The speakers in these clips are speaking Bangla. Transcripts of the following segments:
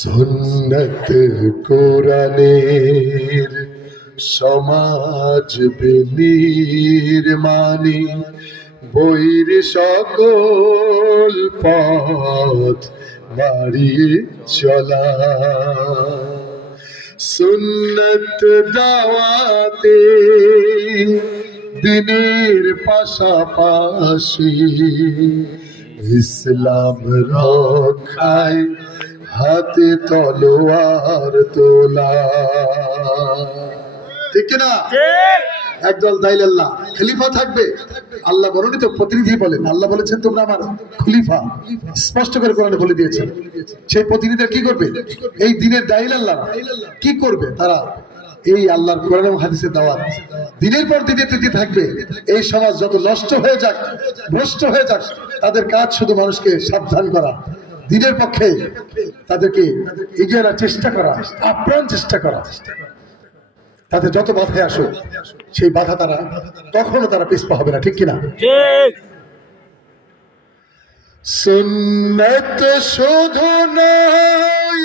সুন্নত কোরআনের সমাজ বিনির্মাণে বৈর সকল পথ বাড়িয়ে চলা, সুন্নত দাওয়াতে দিনের পাশাপাশি ইসলাম রক্ষায় হাতে তলোয়ার তোলা। ঠিক কিনা? একদল দাইলাল্লাহ খলিফা থাকবে, আল্লাহ মনোনীত প্রতিনিধি বলেন। আল্লাহ বলেছেন তোমরা আমার খলিফা, স্পষ্ট করে কোরআনে বলে দিয়েছেন। সেই প্রতিনিধিরা কি করবে? এই দিনের দাইলাল্লাহ কি করবে? তারা এই আল্লাহর কোরআন এবং হাদিসের দাওয়াত দিনের পর দিতে থাকবে। এই সমাজ যত নষ্ট হয়ে যাক, ভ্রষ্ট হয়ে যাক, তাদের কাজ শুধু মানুষকে সাবধান করা, দিনের পক্ষে তাদেরকে এগিয়ে আনার চেষ্টা করা, আপ্রাণ চেষ্টা করা। তাদের যত বাধায় আসুক, সেই বাধা তারা কখনো তারা পিছপা হবে না। ঠিক কিনা? সুন্নত শুধু নয়,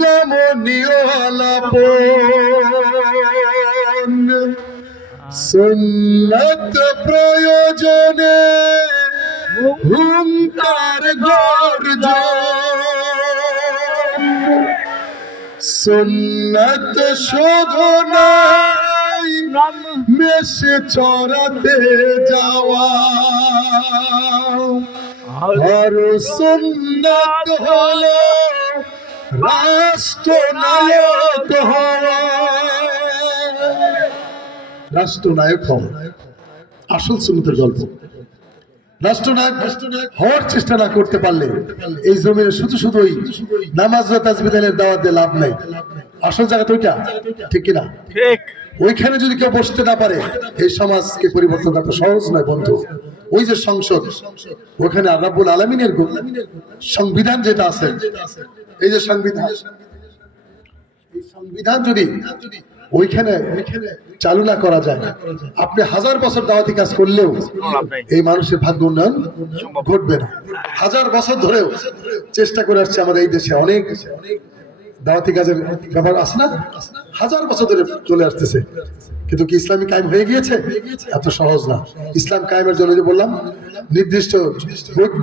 নমনীয় আলাপন, সুন্নত প্রয়োজনে হুঙ্কার গর্জন, সুন্নত শুধু নয়, মেশে চড়াতে যাওয়া, আর সুন্নত হলো রাষ্ট্রনায়ক হওয়া। রাষ্ট্রনায়ক হওয়া আসল সুন্নতের গল্প। রাষ্ট্রনায়ক হওয়ার চেষ্টা না করতে পারলে এই জমিনে শুধু শুধুই নামাজ তাজবিদের দাওয়াত দিয়ে লাভ নাই। আসল জায়গাটা ওইটা। ঠিক কিনা? ঠিক। ওইখানে যদি কেউ বসতে না পারে, এই সমাজকে পরিবর্তন করা সহজ নয় বন্ধু। ওই যে সংসদ, ওখানে রাব্বুল আলামিনের সংবিধান যেটা আছে, এই যে সংবিধান, এই সংবিধান যদি ওইখানে চালু না করা যায়, আপনি 1000 বছর দাওয়াতি কাজ করলেও এই মানুষের ভাগ্য উন্নয়ন ঘটবে না। 1000 বছর ধরেও চেষ্টা করে আসছে আমাদের এই দেশে, অনেক দাওয়াতি কাজের ব্যাপার আছে না, 1000 বছর ধরে চলে আসতেছে। কিন্তু কি ইসলামী কায়েম হয়ে গিয়েছে? এত সহজ না। ইসলাম কায়েমের জন্য যে বললাম, নির্দিষ্ট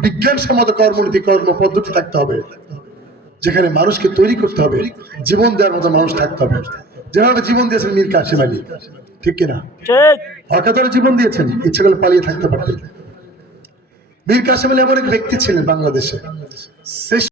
বিজ্ঞানসম্মত কর্মনীতি, কর্ম পদ্ধতি থাকতে হবে, যেখানে মানুষকে তৈরি করতে হবে, জীবন দেওয়ার মতো মানুষ থাকতে হবে। যেভাবে জীবন দিয়েছেন মীর কাসেম আলী, ঠিক কিনা? অকাতরে জীবন দিয়েছেন, ইচ্ছে করলে পালিয়ে থাকতে পারতেন। মীর কাসেম আলী এমন এক ব্যক্তি ছিলেন বাংলাদেশে,